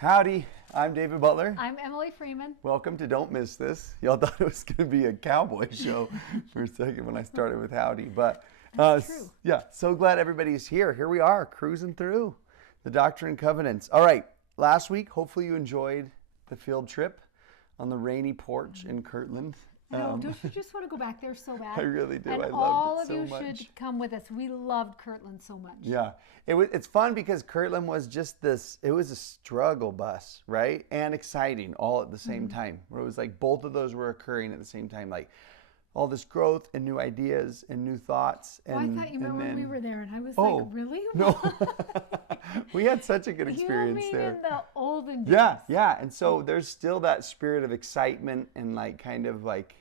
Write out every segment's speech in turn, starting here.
Howdy, I'm David Butler. I'm Emily Freeman. Welcome to Don't Miss This. Y'all thought it was going to be a cowboy show for a second when I started with Howdy, but True. Yeah, so glad everybody's here. Here we are, cruising through the Doctrine and Covenants. All right, last week, hopefully you enjoyed the field trip on the rainy porch in Kirtland. No, don't you just want to go back there so bad? I really do. And I loved all it of so you much. should come with us. We loved Kirtland so much. Yeah, it's fun because Kirtland was just this, it was a struggle bus, right? And exciting all at the same time. Where it was like both of those were occurring at the same time. Like all this growth and new ideas and new thoughts. Well, And, I thought you remember when we were there and I was Oh, like, really? No, we had such a good experience You mean there. in the olden days? Yeah. And so there's still that spirit of excitement and like kind of like,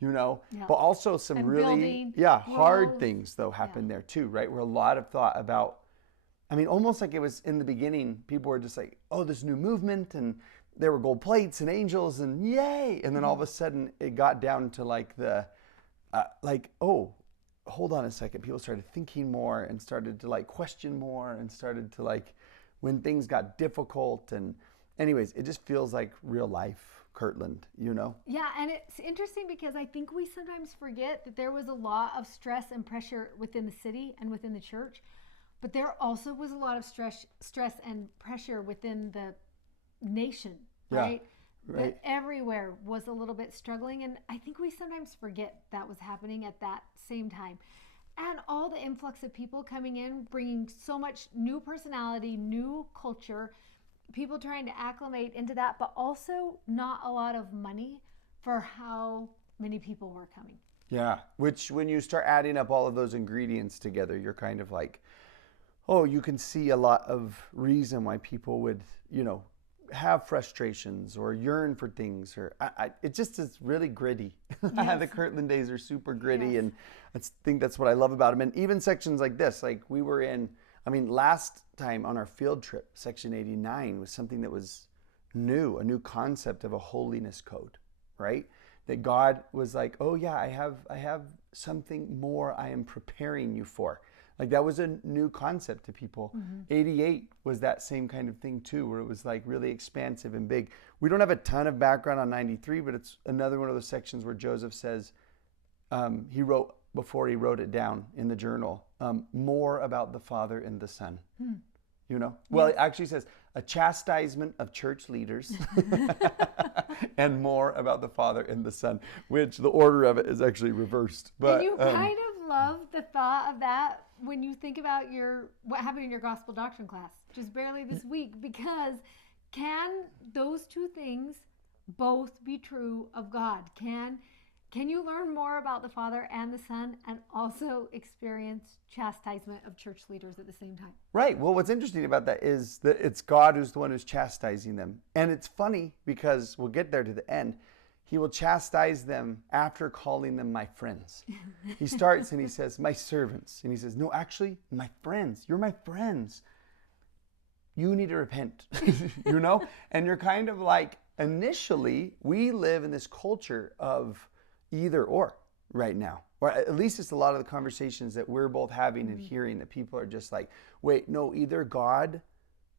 Yeah. but also some And really, building hard walls. things though happened there too, right? Where a lot of thought about, almost like it was in the beginning, people were just like, oh, this new movement and there were gold plates and angels and yay. And then all of a sudden it got down to like oh, hold on a second. People started thinking more and started to like question more and started to like, when things got difficult and anyways, it just feels like real life. Kirtland, Yeah, and it's interesting because I think we sometimes forget that there was a lot of stress and pressure within the city and within the church, but there also was a lot of stress and pressure within the nation, right? That everywhere was a little bit struggling, and I think we sometimes forget that was happening at that same time. And all the influx of people coming in, bringing so much new personality, new culture, people trying to acclimate into that, but also not a lot of money for how many people were coming. Yeah, which when you start adding up all of those ingredients together, you're kind of like, oh, you can see a lot of reason why people would, have frustrations or yearn for things, or it just is really gritty. Yes. The Kirtland days are super gritty, Yes. and I think that's what I love about them. And even sections like this, like we were in, last time on our field trip, section 89 was something that was new, a new concept of a holiness code, right? That God was like, oh yeah, I have something more I am preparing you for. Like that was a new concept to people. 88 was that same kind of thing too, where it was like really expansive and big. We don't have a ton of background on 93, but it's another one of those sections where Joseph says, he wrote, before he wrote it down in the journal, more about the Father and the Son. Well, it actually says a chastisement of church leaders and more about the Father and the Son, which the order of it is actually reversed. But and you kind of love the thought of that when you think about what happened in your gospel doctrine class just barely this week, because can those two things both be true of God? Can you learn more about the Father and the Son and also experience chastisement of church leaders at the same time? Right. Well, what's interesting about that is that it's God who's the one who's chastising them. And it's funny because we'll get there to the end. He will chastise them after calling them my friends. He starts and he says, my servants. And he says, no, actually, my friends. You're my friends. You need to repent, And you're kind of like, initially, we live in this culture of either or right now, or at least it's a lot of the conversations that we're both having and hearing, that people are just like, wait, no, either God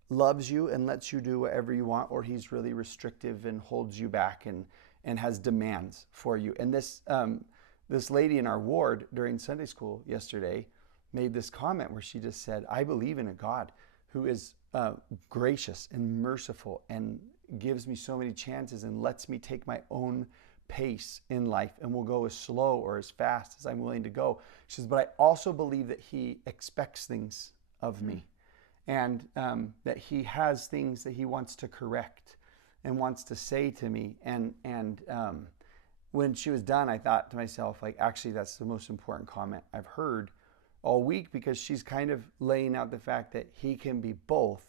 loves you and lets you do whatever you want, or he's really restrictive and holds you back and has demands for you. And this lady in our ward during Sunday school yesterday made this comment where she just said, I believe in a God who is gracious and merciful and gives me so many chances and lets me take my own pace in life and will go as slow or as fast as I'm willing to go. She says, but I also believe that he expects things of me, and that he has things that he wants to correct and wants to say to me. And when she was done, I thought to myself, like, actually, that's the most important comment I've heard all week, because she's kind of laying out the fact that he can be both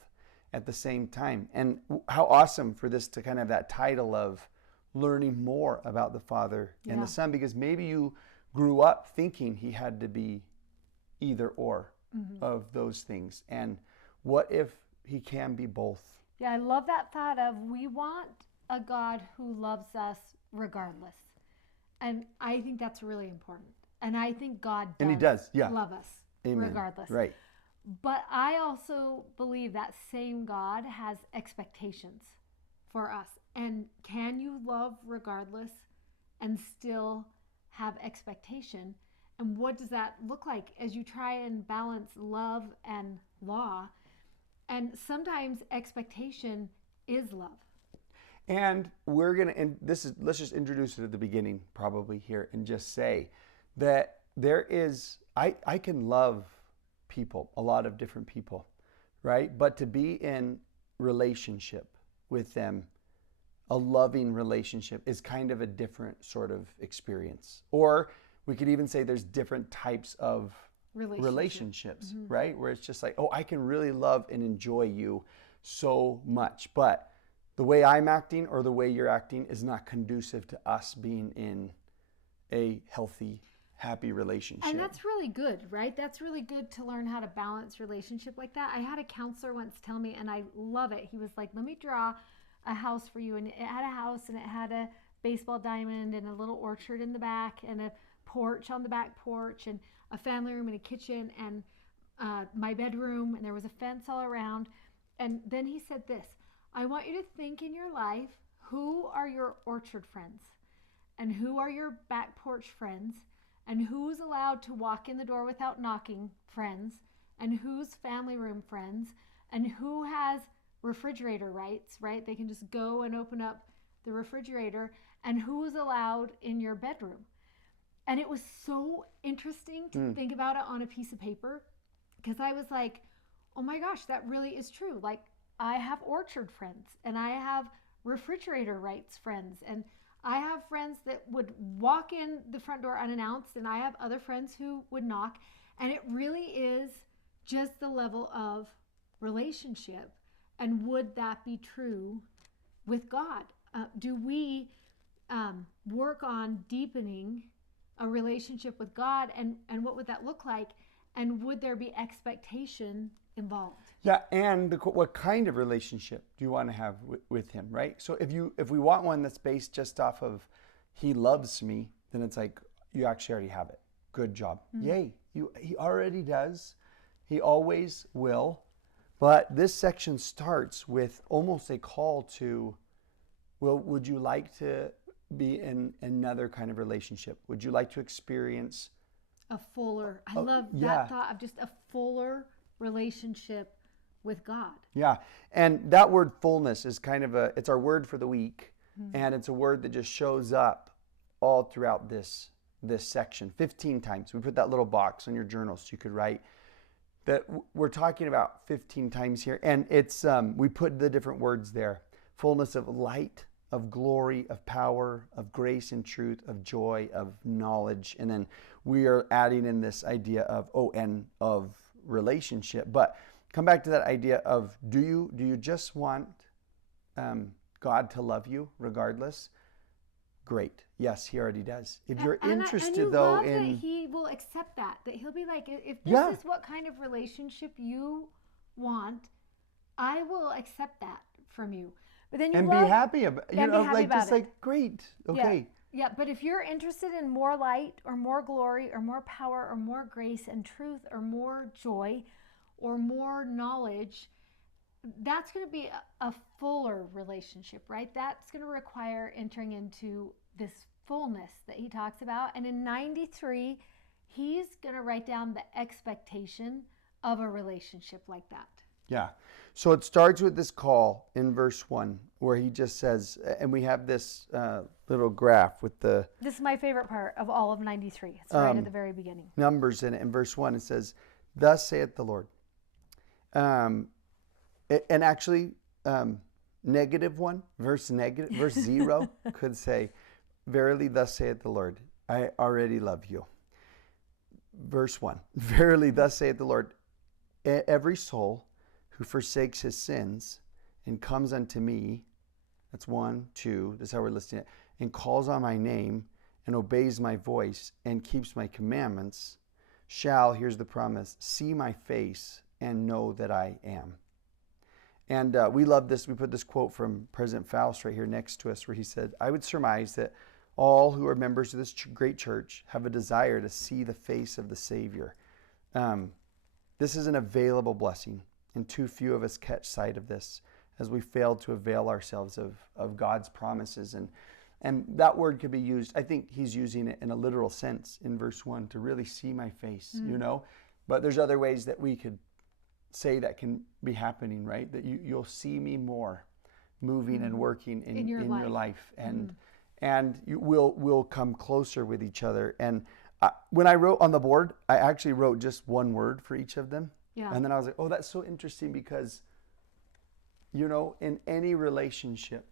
at the same time. And how awesome for this to kind of have that title of learning more about the Father and the Son, because maybe you grew up thinking he had to be either or of those things. And what if he can be both? Yeah, I love that thought of, we want a God who loves us regardless. And I think that's really important. And I think God does, and he does, love us. Amen. Regardless. Right. But I also believe that same God has expectations for us. And can you love regardless and still have expectation? And what does that look like as you try and balance love and law? And sometimes expectation is love. And we're going to, and this is, let's just introduce it at the beginning probably here and just say that there is, I can love people, a lot of different people, right? But to be in relationship with them, a loving relationship, is kind of a different sort of experience. Or we could even say there's different types of relationships, right? Where it's just like, oh, I can really love and enjoy you so much. But the way I'm acting or the way you're acting is not conducive to us being in a healthy, happy relationship. And that's really good, right? That's really good to learn how to balance relationship like that. I had a counselor once tell me, and I love it. He was like, let me draw a house for you. And it had a house and it had a baseball diamond and a little orchard in the back and a porch on the back porch and a family room and a kitchen and my bedroom, and there was a fence all around. And then he said this, I want you to think in your life, who are your orchard friends and who are your back porch friends and who's allowed to walk in the door without knocking friends and who's family room friends and who has refrigerator rights, right? They can just go and open up the refrigerator, and who's allowed in your bedroom. And it was so interesting to think about it on a piece of paper, because I was like, oh my gosh, that really is true. Like, I have orchard friends and I have refrigerator rights friends, and I have friends that would walk in the front door unannounced, and I have other friends who would knock. And it really is just the level of relationship. And would that be true with God? Do we work on deepening a relationship with God, and what would that look like? And would there be expectation involved? Yeah, and what kind of relationship do you want to have with him, right? So if we want one that's based just off of he loves me, then it's like you actually already have it. Good job. Yay. He already does. He always will. But this section starts with almost a call to, well, would you like to be in another kind of relationship? Would you like to experience a fuller, I love that thought of just a fuller relationship with God. Yeah. And that word fullness is kind of it's our word for the week. And it's a word that just shows up all throughout this section 15 times. We put that little box on your journal so you could write that we're talking about 15 times here. And it's we put the different words there. Fullness of light, of glory, of power, of grace and truth, of joy, of knowledge. And then we are adding in this idea of, and of relationship. But come back to that idea of, do you just want God to love you regardless? Great. Yes, he already does. If you're interested, though, in that he will accept that he'll be like, if this is what kind of relationship you want, I will accept that from you. But then be happy about it. Great. Okay. Yeah, but if you're interested in more light or more glory or more power or more grace and truth or more joy or more knowledge, that's going to be a fuller relationship, right? That's going to require entering into this fullness that he talks about. And in 93, he's going to write down the expectation of a relationship like that. Yeah. So it starts with this call in verse 1 where he just says, and we have this little graph with the... This is my favorite part of all of 93. It's right at the very beginning. Numbers in it. In verse 1, it says, thus saith the Lord. And actually, negative one, verse 0 could say, verily thus saith the Lord, I already love you. Verse 1, verily thus saith the Lord, every soul who forsakes his sins and comes unto me, that's 1, 2, that's how we're listing it, and calls on my name and obeys my voice and keeps my commandments, shall, here's the promise, see my face and know that I am. And we love this. We put this quote from President Faust right here next to us where he said, I would surmise that all who are members of this great church have a desire to see the face of the Savior. This is an available blessing, and too few of us catch sight of this as we fail to avail ourselves of God's promises. And that word could be used, I think he's using it in a literal sense in verse 1, to really see my face, you know? But there's other ways that we could say that can be happening, right? That you'll see me more moving and working in your life. And we'll come closer with each other. And when I wrote on the board, I actually wrote just one word for each of them. Yeah. And then I was like, oh, that's so interesting because, you know, in any relationship,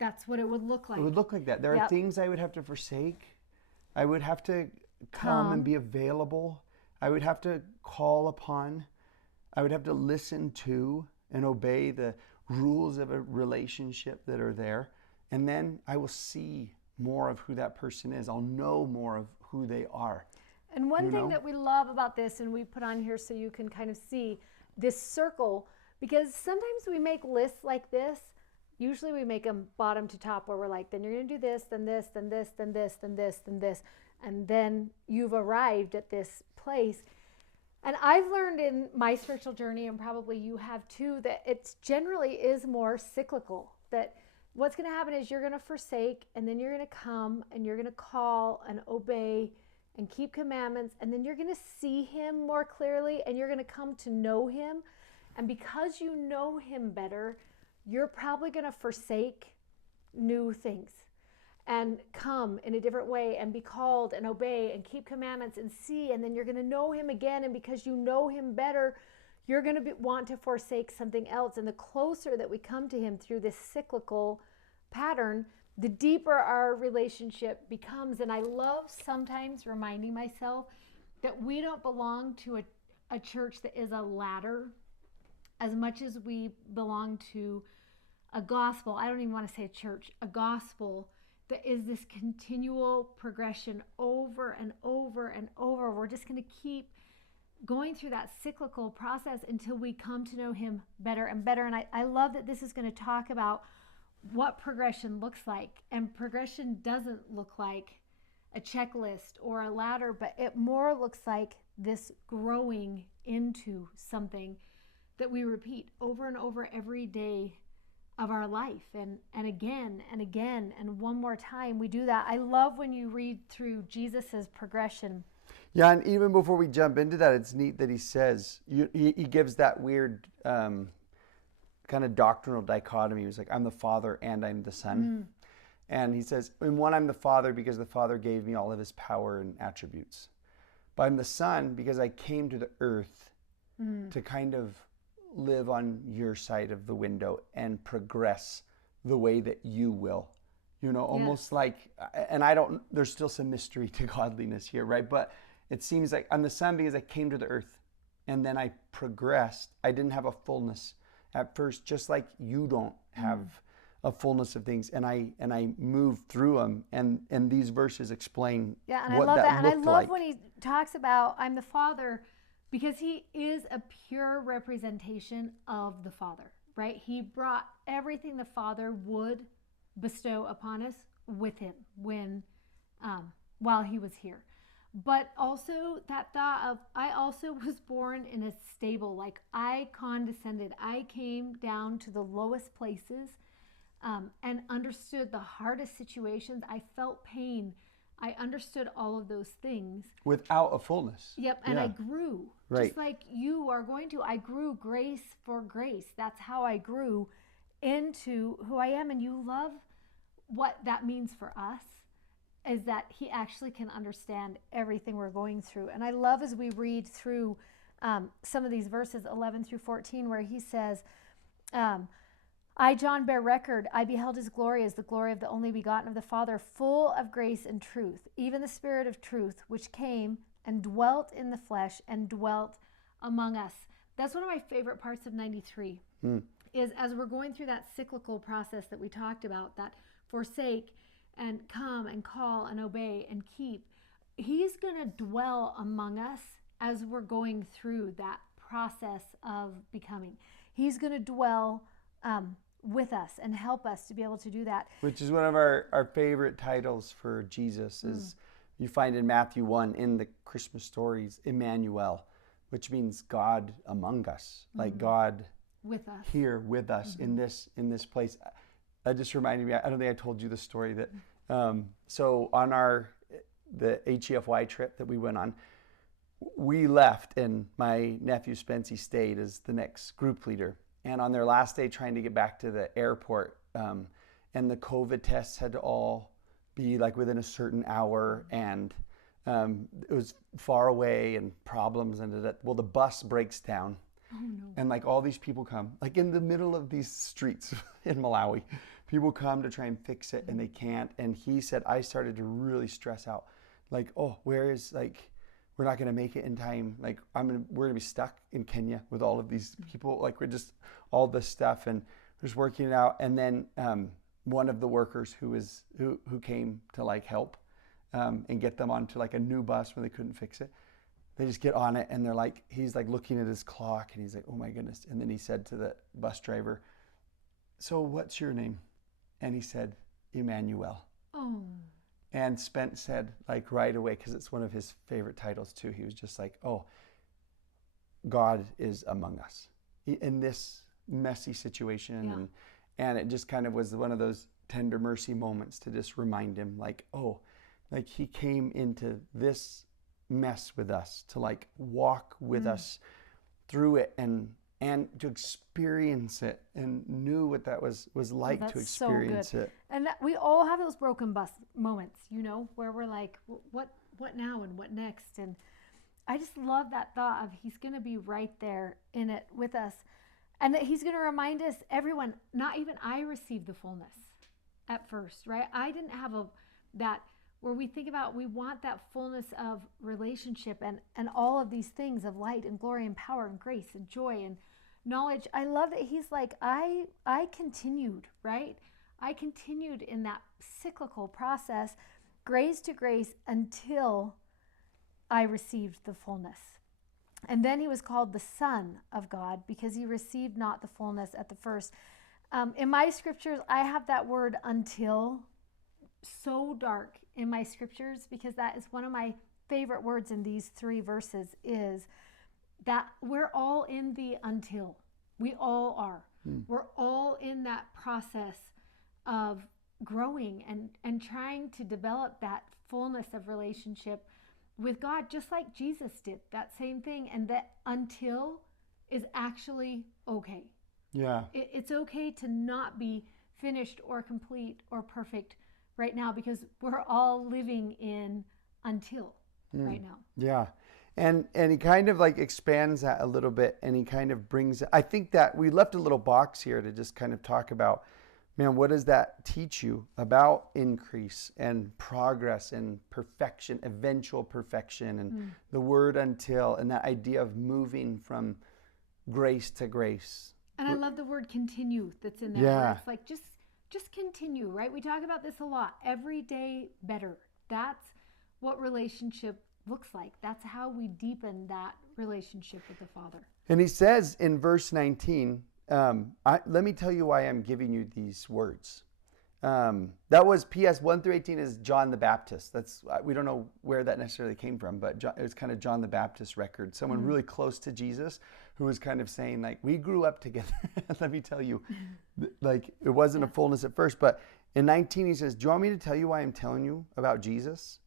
that's what it would look like. It would look like that. There are things I would have to forsake. I would have to come and be available. I would have to call upon. I would have to listen to and obey the rules of a relationship that are there. And then I will see more of who that person is. I'll know more of who they are. And one thing that we love about this, and we put on here so you can kind of see this circle, because sometimes we make lists like this. Usually we make them bottom to top, where we're like, then you're going to do this, then this, then this, then this, then this, then this. And then you've arrived at this place. And I've learned in my spiritual journey, and probably you have too, that it generally is more cyclical. That what's going to happen is you're going to forsake, and then you're going to come, and you're going to call and obey and keep commandments. And then you're going to see him more clearly, and you're going to come to know him. And because you know him better, you're probably going to forsake new things and come in a different way and be called and obey and keep commandments and see. And then you're going to know him again. And because you know him better, you're going to want to forsake something else. And the closer that we come to him through this cyclical pattern, the deeper our relationship becomes. And I love sometimes reminding myself that we don't belong to a church that is a ladder as much as we belong to a gospel. I don't even want to say a church, a gospel that is this continual progression over and over and over. We're just going to keep going through that cyclical process until we come to know him better and better. And I love that this is going to talk about what progression looks like. And progression doesn't look like a checklist or a ladder, but it more looks like this growing into something that we repeat over and over every day of our life, and again and again, and one more time we do that. I love when you read through Jesus's progression. Yeah, and even before we jump into that, it's neat that he says, he gives that weird kind of doctrinal dichotomy. He's like, I'm the Father and I'm the Son. And he says, in one, I'm the Father because the Father gave me all of his power and attributes. But I'm the Son because I came to the earth to kind of live on your side of the window and progress the way that you will, you know, almost like, and there's still some mystery to godliness here, right? But it seems like I'm the Son because I came to the earth and then I progressed. I didn't have a fullness at first, just like you don't have a fullness of things. And I moved through them, and these verses explain and what I love that and I looked love like. when he talks about I'm the Father, because he is a pure representation of the Father, right? He brought everything the Father would bestow upon us with him while he was here. But also that thought of, I also was born in a stable, like I condescended. I came down to the lowest places and understood the hardest situations. I felt pain. I understood all of those things. Without a fullness. Yep, and I grew. Right. Just like you are going to. I grew grace for grace. That's how I grew into who I am. And you love what that means for us, is that he actually can understand everything we're going through. And I love as we read through some of these verses, 11 through 14, where he says, I, John, bear record. I beheld his glory as the glory of the only begotten of the Father, full of grace and truth, even the Spirit of truth, which came and dwelt in the flesh and dwelt among us. That's one of my favorite parts of 93, is as we're going through that cyclical process that we talked about, that forsake and come and call and obey and keep. He's going to dwell among us as we're going through that process of becoming. He's going to dwell with us and help us to be able to do that. Which is one of our favorite titles for Jesus, is you find in Matthew 1 in the Christmas stories, Emmanuel, which means God among us, like God with us, here with us in this place. That just reminded me, I don't think I told you the story that, so on the HEFY trip that we went on, we left and my nephew Spence, he stayed as the next group leader. And on their last day trying to get back to the airport, and the COVID tests had to all be like within a certain hour, and it was far away and problems ended up, well, the bus breaks down. Oh, no. And like all these people come, like in the middle of these streets in Malawi, people come to try and fix it and they can't. And he said, I started to really stress out. Like, oh, we're not going to make it in time. Like we're going to be stuck in Kenya with all of these people. Like we're just all this stuff and we're just working it out. And then one of the workers who came to like help and get them onto like a new bus when they couldn't fix it, they just get on it and they're like, he's like looking at his clock and he's like, oh my goodness. And then he said to the bus driver, so what's your name? And he said, Emmanuel. Oh. And Spence said like right away, because it's one of his favorite titles too, he was just like, oh, God is among us in this messy situation. And it just kind of was one of those tender mercy moments to just remind him like, oh, like he came into this mess with us to like walk with us through it and to experience it, and knew what that was like to experience it. And we all have those broken bus moments, where we're like, what now and what next? And I just love that thought of he's going to be right there in it with us, and that he's going to remind us, everyone, not even I received the fullness at first, right? I didn't have that where we think about, we want that fullness of relationship and all of these things of light and glory and power and grace and joy and knowledge. I love that he's like, I continued, right? I continued in that cyclical process, grace to grace, until I received the fullness. And then he was called the Son of God because he received not the fullness at the first. In my scriptures, I have that word until so dark in my scriptures, because that is one of my favorite words in these 3 verses, is that we're all in the until. We all are. We're all in that process of growing and trying to develop that fullness of relationship with God, just like Jesus did, that same thing. And that until is actually okay. Yeah. It's okay to not be finished or complete or perfect right now, because we're all living in until right now. Yeah. And he kind of like expands that a little bit, and he kind of brings it. I think that we left a little box here to just kind of talk about, man, what does that teach you about increase and progress and perfection, eventual perfection, and the word until, and that idea of moving from grace to grace. And I love the word continue that's in there. Yeah. It's like, just continue, right? We talk about this a lot. Every day better. That's what relationship looks like. That's how we deepen that relationship with the Father. And he says in verse 19, let me tell you why I'm giving you these words. That was PS 1 through 18 is John the Baptist. We don't know where that necessarily came from, but it was kind of John the Baptist record. Someone really close to Jesus who was kind of saying like, we grew up together. Let me tell you, like it wasn't a fullness at first, but in 19 he says, do you want me to tell you why I'm telling you about Jesus?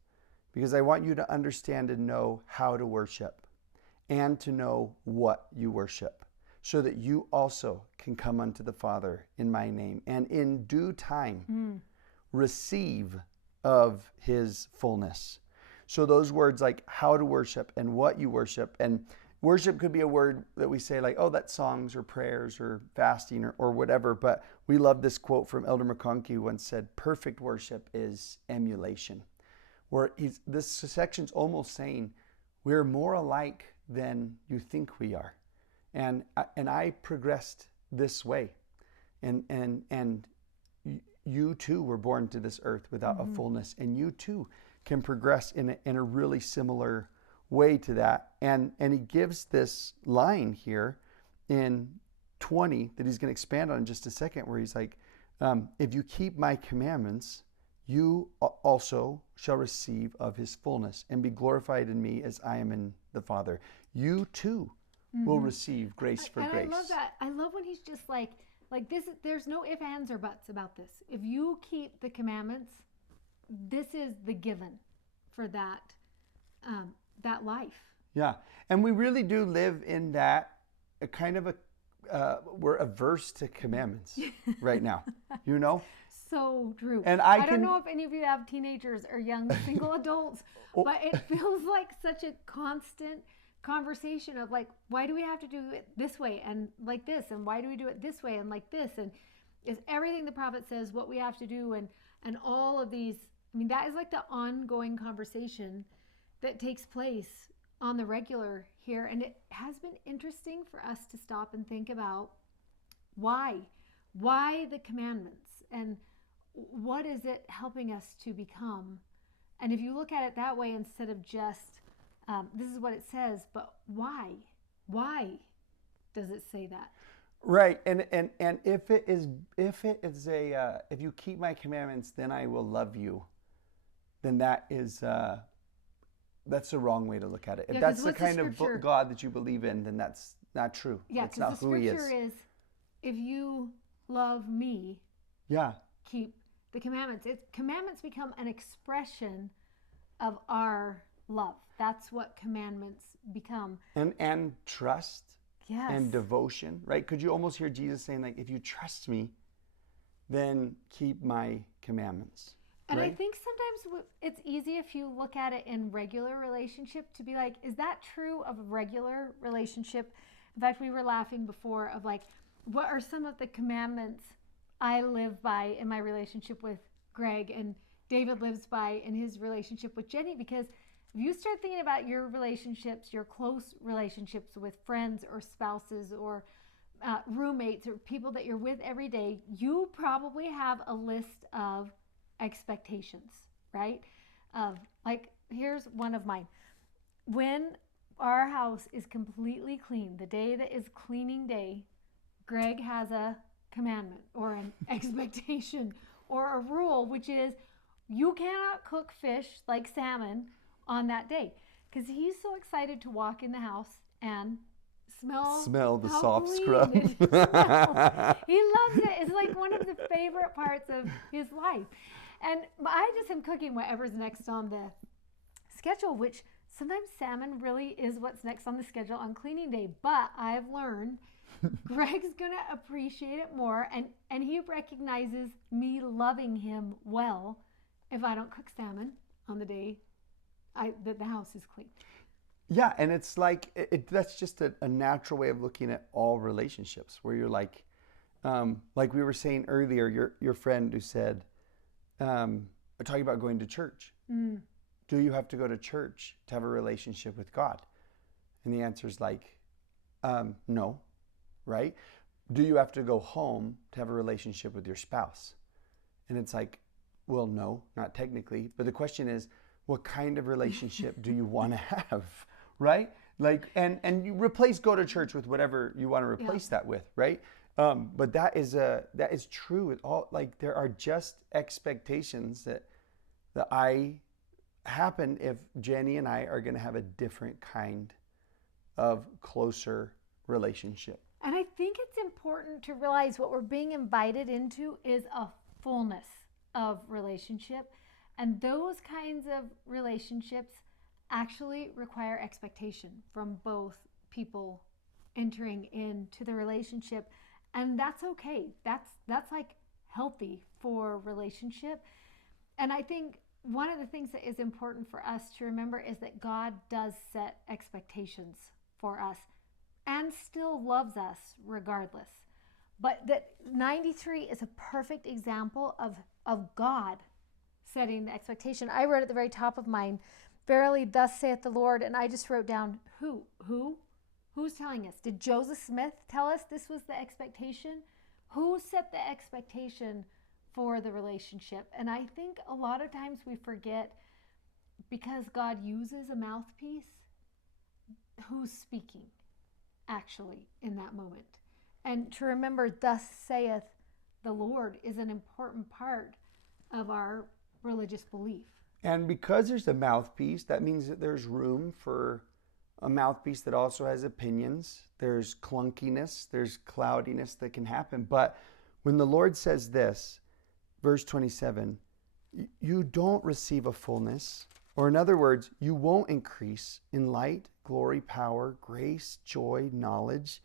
Because I want you to understand and know how to worship and to know what you worship, so that you also can come unto the Father in my name, and in due time receive of his fullness. So those words like how to worship and what you worship, and worship could be a word that we say like, oh, that's songs or prayers or fasting or whatever, but we love this quote from Elder McConkie, who once said, perfect worship is emulation. Where this section's almost saying we're more alike than you think we are. And I progressed this way, and you too were born to this earth without a fullness, and you too can progress in a really similar way to that. And he gives this line here in 20 that he's going to expand on in just a second, where he's like, if you keep my commandments, you also shall receive of his fullness and be glorified in me as I am in the Father. you too will receive grace for grace. I love that. I love when he's just like this. There's no ifs, ands, or buts about this. If you keep the commandments, this is the given for that life. Yeah, and we really do live in that kind of we're averse to commandments right now, you know? So true. And I don't know if any of you have teenagers or young single adults, but it feels like such a constant conversation of like, why do we have to do it this way and like this? And why do we do it this way and like this? And is everything the prophet says what we have to do and all of these, I mean, that is like the ongoing conversation that takes place on the regular here. And it has been interesting for us to stop and think about why the commandments and what is it helping us to become? And if you look at it that way, instead of just, this is what it says, but why? Why does it say that? Right, and if you keep my commandments, then I will love you. Then that's the wrong way to look at it. If that's the kind of God that you believe in, then that's not true. Yeah, because the scripture is, if you love me, keep the commandments. Commandments become an expression of our love. That's what commandments become. And trust. Yes. And devotion, right? Could you almost hear Jesus saying, like, if you trust me, then keep my commandments. And right? I think sometimes it's easy if you look at it in regular relationship to be like, is that true of a regular relationship? In fact, we were laughing before of like, what are some of the commandments I live by in my relationship with Greg and David lives by in his relationship with Jenny? Because if you start thinking about your relationships, your close relationships with friends or spouses or roommates or people that you're with every day, you probably have a list of expectations, right? Like, here's one of mine. When our house is completely clean, the day that is cleaning day, Greg has a commandment or an expectation or a rule, which is you cannot cook fish like salmon on that day, because he's so excited to walk in the house and smell the soft scrub. He loves it. It's like one of the favorite parts of his life. And I just am cooking whatever's next on the schedule, which sometimes salmon really is what's next on the schedule on cleaning day. But I've learned Greg's going to appreciate it more, and he recognizes me loving him well if I don't cook salmon on the day that the house is clean. Yeah, and it's like, that's just a natural way of looking at all relationships, where you're like we were saying earlier, your friend who said, talking about going to church. Do you have to go to church to have a relationship with God? And the answer is like, no, right? Do you have to go home to have a relationship with your spouse? And it's like, well, no, not technically. But the question is, what kind of relationship do you want to have, right? Like, and you replace go to church with whatever you want to replace that with, right? But that is true. It all, like, there are just expectations that happen if Jenny and I are going to have a different kind of closer relationship. And I think it's important to realize what we're being invited into is a fullness of relationship. And those kinds of relationships actually require expectation from both people entering into the relationship. And that's okay. That's like healthy for relationship. And I think one of the things that is important for us to remember is that God does set expectations for us and still loves us regardless. But that 93 is a perfect example of God setting the expectation. I wrote at the very top of mine, verily thus saith the Lord, and I just wrote down who's telling us? Did Joseph Smith tell us this was the expectation? Who set the expectation for the relationship? And I think a lot of times we forget, because God uses a mouthpiece, who's speaking actually in that moment. And to remember, thus saith the Lord is an important part of our religious belief. And because there's a mouthpiece, that means that there's room for a mouthpiece that also has opinions. There's clunkiness, there's cloudiness that can happen. But when the Lord says this, verse 27, you don't receive a fullness, or in other words, you won't increase in light, glory, power, grace, joy, knowledge,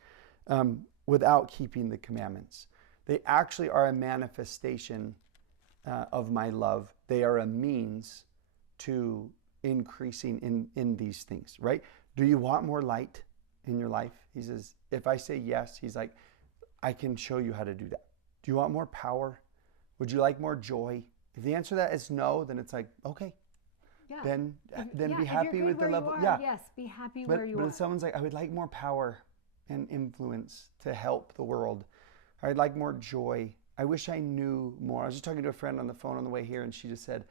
without keeping the commandments. They actually are a manifestation of my love. They are a means to increasing in these things, right? Do you want more light in your life? He says, if I say yes, he's like, I can show you how to do that. Do you want more power? Would you like more joy? If the answer to that is no, then it's like, okay. Yeah. Then Yeah, be if happy you're with good the where level. you are, Yeah. yes, be happy But where you are. if someone's like, I would like more power and influence to help the world. I'd like more joy. I wish I knew more. I was just talking to a friend on the phone on the way here, and she just said,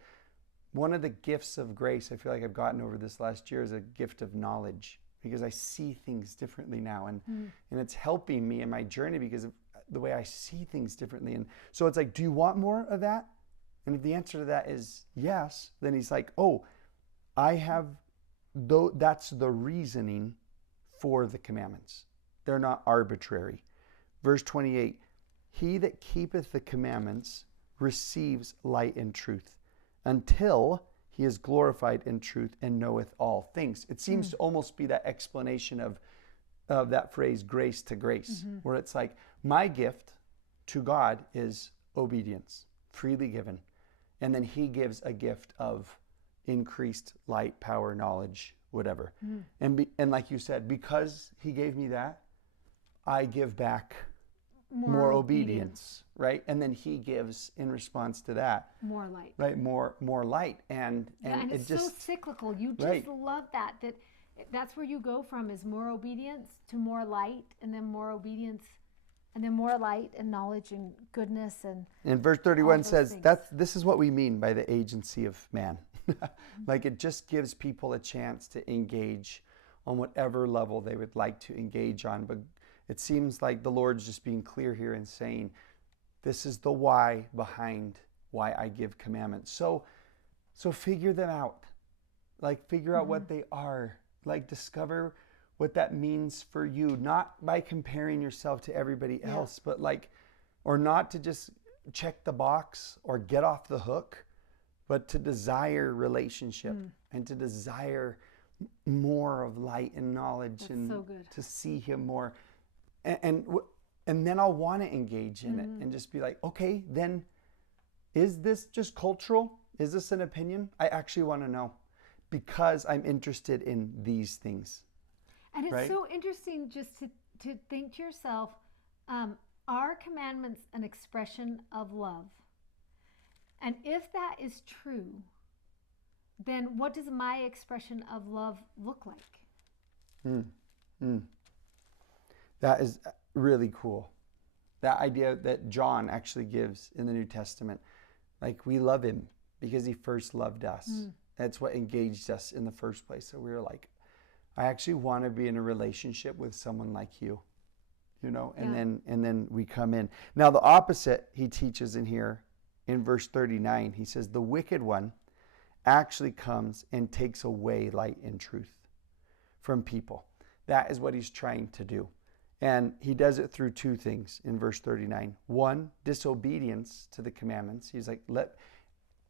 one of the gifts of grace I feel like I've gotten over this last year is a gift of knowledge, because I see things differently now. And it's helping me in my journey because of the way I see things differently. And so it's like, do you want more of that? And if the answer to that is yes, then he's like, oh, that's the reasoning for the commandments. They're not arbitrary. Verse 28, he that keepeth the commandments receives light and truth, until he is glorified in truth and knoweth all things. It seems to almost be that explanation of that phrase, grace to grace, where it's like, my gift to God is obedience, freely given. And then he gives a gift of increased light, power, knowledge, whatever. And like you said, because he gave me that, I give back more obedience, right? And then he gives in response to that more light, right? More light, and it's just so cyclical. You just right. love that's where you go from, is more obedience to more light, and then more obedience, and then more light and knowledge and goodness. And verse 31 says things. This is what we mean by the agency of man. Like, it just gives people a chance to engage on whatever level they would like to engage on. But it seems like the Lord's just being clear here and saying, this is the why behind why I give commandments. So figure them out. Like, figure out what they are. Like, discover what that means for you, not by comparing yourself to everybody else, but like, or not to just check the box or get off the hook, but to desire relationship and to desire more of light and knowledge. That's and so good. To see him more. And then I'll want to engage in it and just be like, okay, then is this just cultural? Is this an opinion? I actually want to know, because I'm interested in these things. And it's right? so interesting just to think to yourself, are commandments an expression of love? And if that is true, then what does my expression of love look like? That is really cool. That idea that John actually gives in the New Testament. Like, we love him because he first loved us. That's what engaged us in the first place. So we were like, I actually want to be in a relationship with someone like you, and then we come in. Now, the opposite he teaches in here in verse 39, he says, the wicked one actually comes and takes away light and truth from people. That is what he's trying to do. And he does it through two things in verse 39. One, disobedience to the commandments. He's like,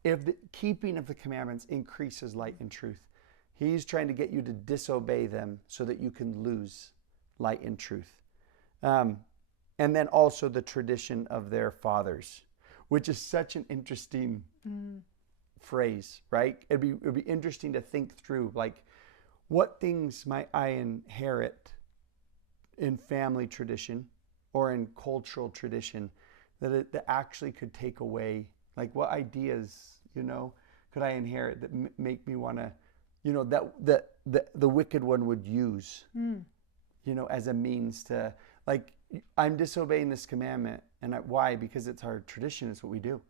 if the keeping of the commandments increases light and truth, he's trying to get you to disobey them so that you can lose light and truth. And then also the tradition of their fathers, which is such an interesting phrase, right? It'd be interesting to think through, like, what things might I inherit in family tradition or in cultural tradition that actually could take away, like, what ideas, could I inherit that make me want to, that the wicked one would use, as a means to, like, I'm disobeying this commandment. And why? Because it's our tradition. It's what we do,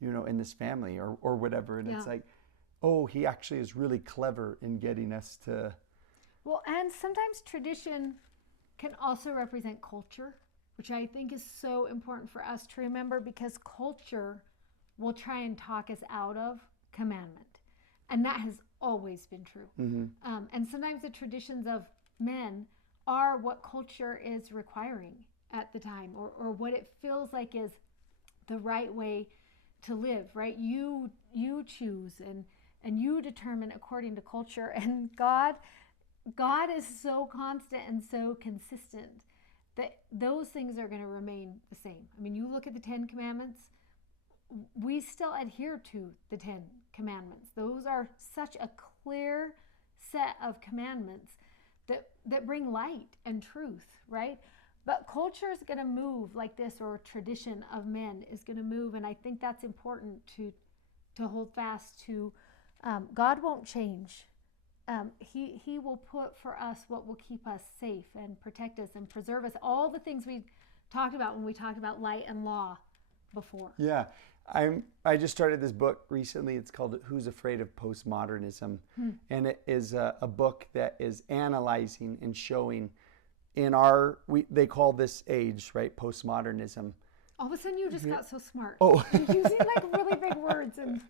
in this family or whatever. And it's like, oh, he actually is really clever in getting us to. Well, and sometimes tradition can also represent culture, which I think is so important for us to remember, because culture will try and talk us out of commandment. And that has always been true. Mm-hmm. And sometimes the traditions of men are what culture is requiring at the time, or what it feels like is the right way to live, right? You choose and you determine according to culture. And God is so constant and so consistent that those things are going to remain the same. I mean, you look at the 10 Commandments, we still adhere to the 10 Commandments. Those are such a clear set of commandments that bring light and truth, right? But culture is going to move like this, or tradition of men is going to move. And I think that's important to hold fast to. God won't change. He will put for us what will keep us safe and protect us and preserve us. All the things we talked about when we talked about light and law before. Yeah. I just started this book recently. It's called Who's Afraid of Postmodernism? And it is a book that is analyzing and showing they call this age, right, postmodernism. All of a sudden you just got so smart. Oh. You're using like really big words, and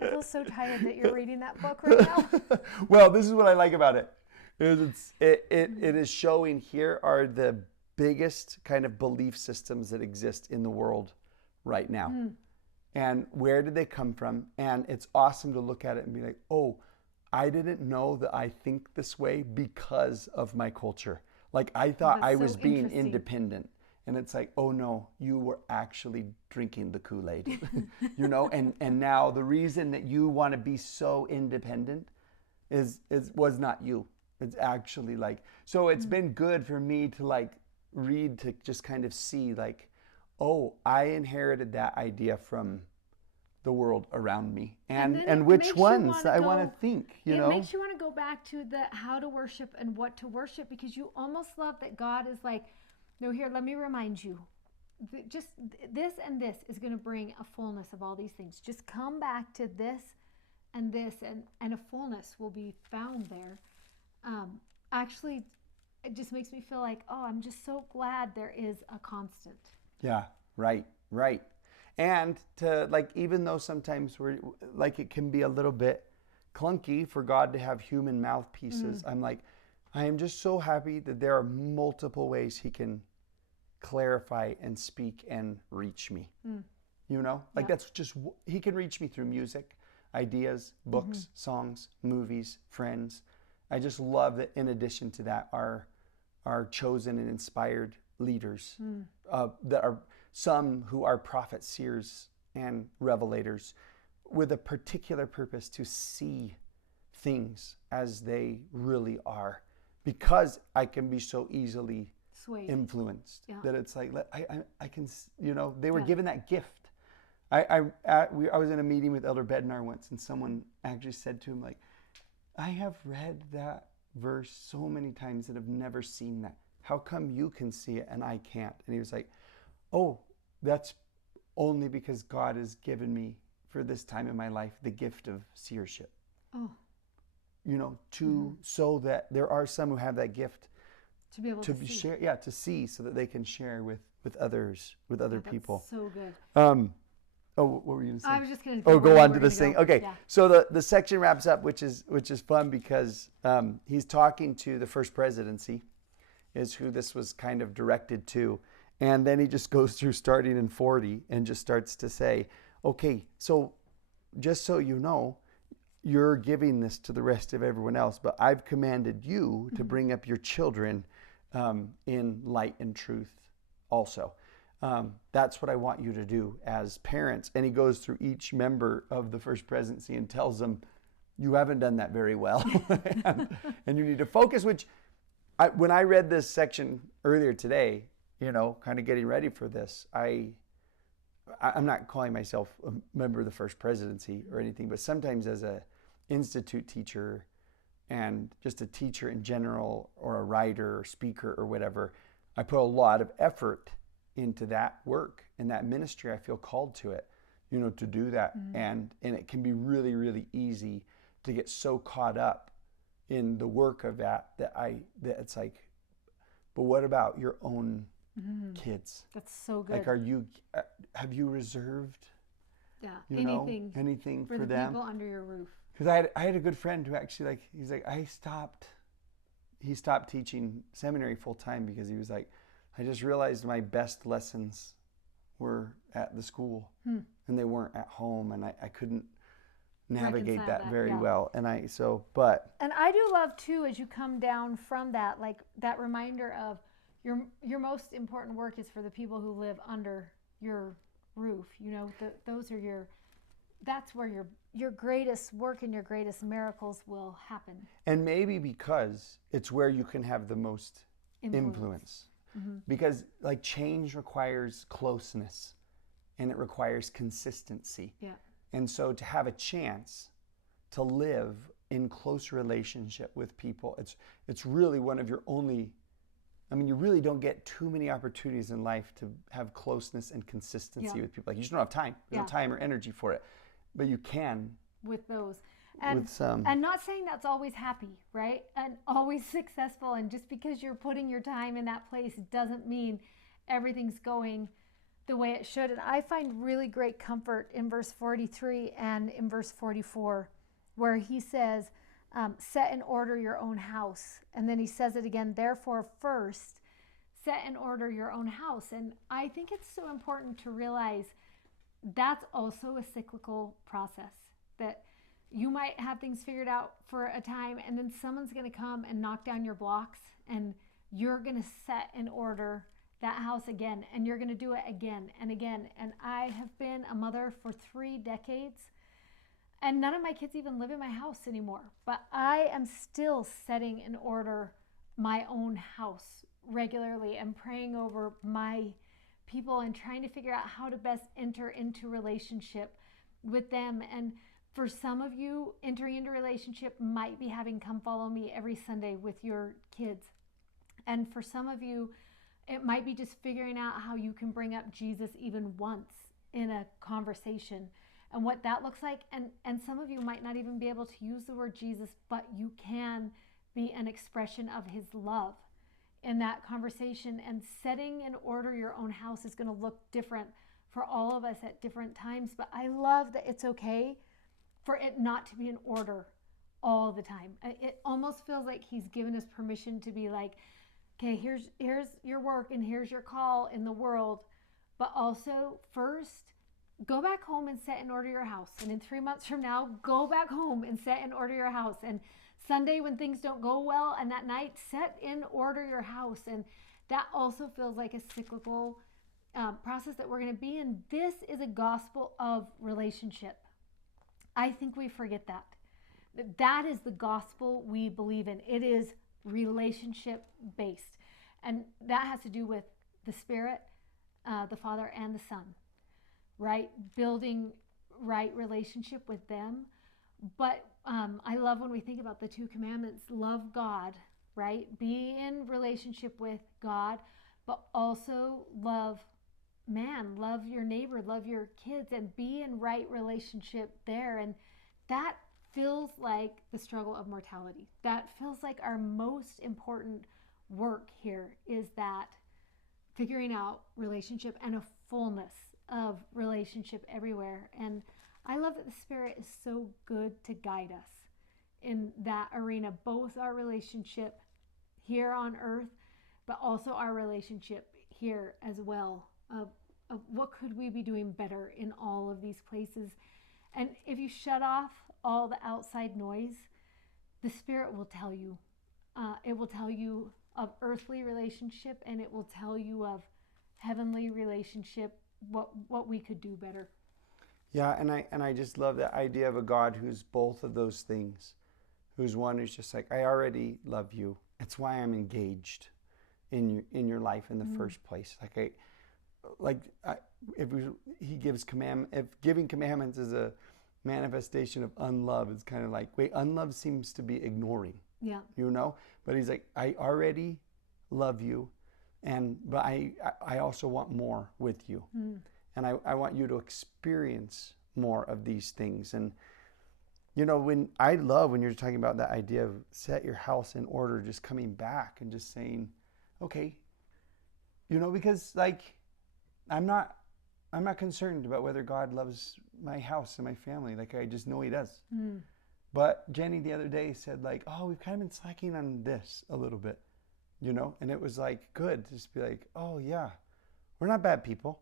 I feel so tired that you're reading that book right now. Well, this is what I like about it. It is showing here are the biggest kind of belief systems that exist in the world right now. And where did they come from? And it's awesome to look at it and be like, oh, I didn't know that I think this way because of my culture. Like I thought I was being independent. And it's like, oh no, you were actually drinking the Kool-Aid, you know? And now the reason that you want to be so independent was not you. It's actually like, so it's been good for me to like read, to just kind of see like, oh, I inherited that idea from the world around me, and which ones I want to think, you know? It makes you want to go back to the how to worship and what to worship, because you almost love that God is like, no, here, let me remind you, just this and this is going to bring a fullness of all these things. Just come back to this, and a fullness will be found there. Actually, it just makes me feel like, oh, I'm just so glad there is a constant. Yeah, right. And to like, even though sometimes we're like, it can be a little bit clunky for God to have human mouthpieces. I'm like, I am just so happy that there are multiple ways he can clarify and speak and reach me. You know, like that's just, he can reach me through music, ideas, books, songs, movies, friends. I just love that in addition to that, our chosen and inspired leaders that are some who are prophets, seers, and revelators with a particular purpose to see things as they really are, because I can be so easily swayed, influenced that it's like I can, you know, they were given that gift. I was in a meeting with Elder Bednar once, and someone actually said to him like, I have read that verse so many times and have never seen that. How come you can see it and I can't? And he was like, oh, that's only because God has given me, for this time in my life, the gift of seership. Oh. You know, so that there are some who have that gift to be able to see. Share, to see, so that they can share with others, with other people. So good. Oh, what were you going to say? I was just going to go on to this thing. Okay, so the section wraps up, which is fun, because he's talking to the first presidency, is who this was kind of directed to. And then he just goes through starting in 40 and just starts to say, okay, so just so you know, you're giving this to the rest of everyone else, but I've commanded you to bring up your children in light and truth also. That's what I want you to do as parents. And he goes through each member of the first presidency and tells them, you haven't done that very well. and you need to focus, which when I read this section earlier today, you know, kind of getting ready for this, I'm not calling myself a member of the first presidency or anything, but sometimes as a institute teacher and just a teacher in general, or a writer or speaker or whatever, I put a lot of effort into that work and that ministry. I feel called to it, you know, to do that. And it can be really, really easy to get so caught up in the work of that it's like, but what about your own kids? That's so good. Like, have you reserved anything for the them? people under your roof? Because I had a good friend who actually, like, he's like, he stopped teaching seminary full time because he was like, I just realized my best lessons were at the school and they weren't at home, and I couldn't navigate that very well. And I do love too, as you come down from that, like that reminder of your most important work is for the people who live under your roof. You know, that's where your greatest work and your greatest miracles will happen. And maybe because it's where you can have the most influence. Because like change requires closeness and it requires consistency. Yeah. And so to have a chance to live in close relationship with people, it's really one of your only, I mean, you really don't get too many opportunities in life to have closeness and consistency with people. Like, you just don't have time. There's no time or energy for it. But you can. With those. And, with some. And not saying that's always happy, right? And always successful. And just because you're putting your time in that place doesn't mean everything's going the way it should. And I find really great comfort in verse 43 and in verse 44, where he says, set in order your own house. And then he says it again, therefore first, set in order your own house. And I think it's so important to realize that's also a cyclical process, that you might have things figured out for a time and then someone's going to come and knock down your blocks and you're going to set in order that house again, and you're going to do it again and again. And I have been a mother for 3 decades, and none of my kids even live in my house anymore, but I am still setting in order my own house regularly and praying over my people and trying to figure out how to best enter into relationship with them. And for some of you, entering into relationship might be having come follow me every Sunday with your kids. And for some of you, it might be just figuring out how you can bring up Jesus even once in a conversation and what that looks like. And some of you might not even be able to use the word Jesus, but you can be an expression of his love in that conversation. And setting in order your own house is going to look different for all of us at different times. But I love that it's okay for it not to be in order all the time. It almost feels like he's given us permission to be like, okay, here's your work and here's your call in the world. But also, first, go back home and set in order your house. And in 3 months from now, go back home and set in order your house. And Sunday, when things don't go well, and that night, set in order your house. And that also feels like a cyclical process that we're going to be in. This is a gospel of relationship. I think we forget that. That is the gospel we believe in. It is relationship based. And that has to do with the Spirit, the Father, and the Son, right? Building right relationship with them. But I love when we think about the 2 commandments, love God, right? Be in relationship with God, but also love man, love your neighbor, love your kids, and be in right relationship there. And that feels like the struggle of mortality. That feels like our most important work here, is that figuring out relationship and a fullness of relationship everywhere. And I love that the Spirit is so good to guide us in that arena, both our relationship here on earth, but also our relationship here as well, of what could we be doing better in all of these places. And if you shut off all the outside noise, the Spirit will tell you. It will tell you of earthly relationship, and it will tell you of heavenly relationship, what we could do better. Yeah, and I just love that idea of a God who's both of those things, who's one who's just like, I already love you. It's why I'm engaged in your life in the first place. He gives if giving commandments is a manifestation of unlove, it's kind of like, wait, unlove seems to be ignoring. Yeah. You know? But he's like, I already love you, but I also want more with you. And I want you to experience more of these things. And you know, when you're talking about that idea of set your house in order, just coming back and just saying, okay, you know, because like I'm not concerned about whether God loves my house and my family. Like, I just know he does. But Jenny the other day said like, oh, we've kind of been slacking on this a little bit, you know? And it was like good to just be like, oh yeah, we're not bad people,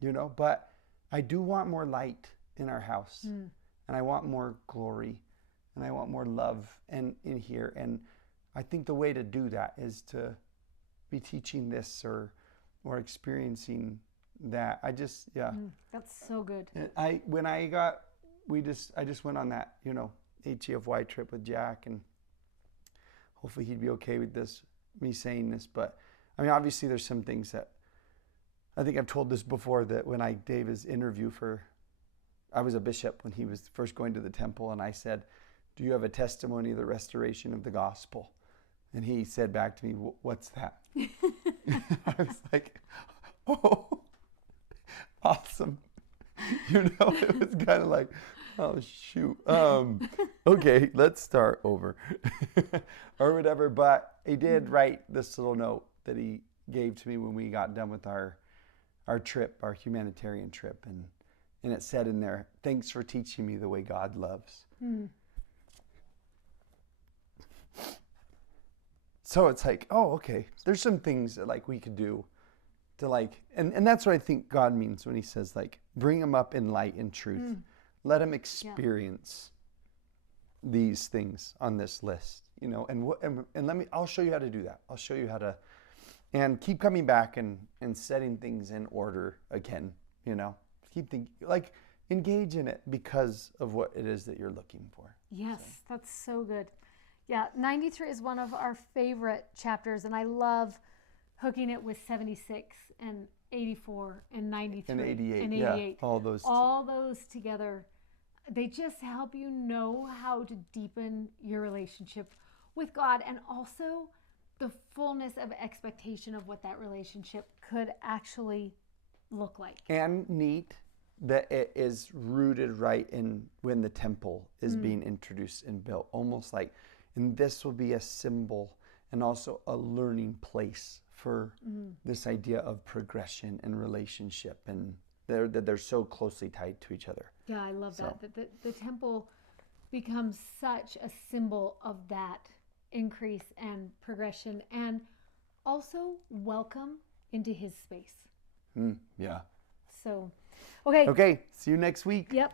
you know? But I do want more light in our house. And I want more glory. And I want more love in here. And I think the way to do that is to be teaching this or experiencing that. I just, yeah. That's so good. I just went on that, you know, HEFY trip with Jack, and hopefully he'd be okay with me saying this. But I mean, obviously there's some things that I think I've told this before, that when I gave his interview I was a bishop when he was first going to the temple, and I said, do you have a testimony of the restoration of the gospel? And he said back to me, what's that? I was like, oh, awesome. You know, it was kind of like, oh, shoot. Okay, let's start over or whatever. But he did write this little note that he gave to me when we got done with our trip, our humanitarian trip. And it said in there, thanks for teaching me the way God loves. So it's like, oh, okay, there's some things that like we could do to like, and that's what I think God means when he says like, bring them up in light and truth. Let them experience these things on this list, you know, and I'll show you how to do that. I'll show you how to, and keep coming back and setting things in order again, you know, keep thinking, like engage in it because of what it is that you're looking for. Yes, that's so good. Yeah, 93 is one of our favorite chapters, and I love hooking it with 76 and 84 and 93 and 88. And 88. Yeah, all those together, they just help you know how to deepen your relationship with God, and also the fullness of expectation of what that relationship could actually look like. And neat that it is rooted right in when the temple is being introduced and built, almost like, and this will be a symbol and also a learning place for this idea of progression and relationship, and they're so closely tied to each other. Yeah, I love that the temple becomes such a symbol of that increase and progression, and also welcome into his space. Yeah. So, okay. Okay, see you next week. Yep.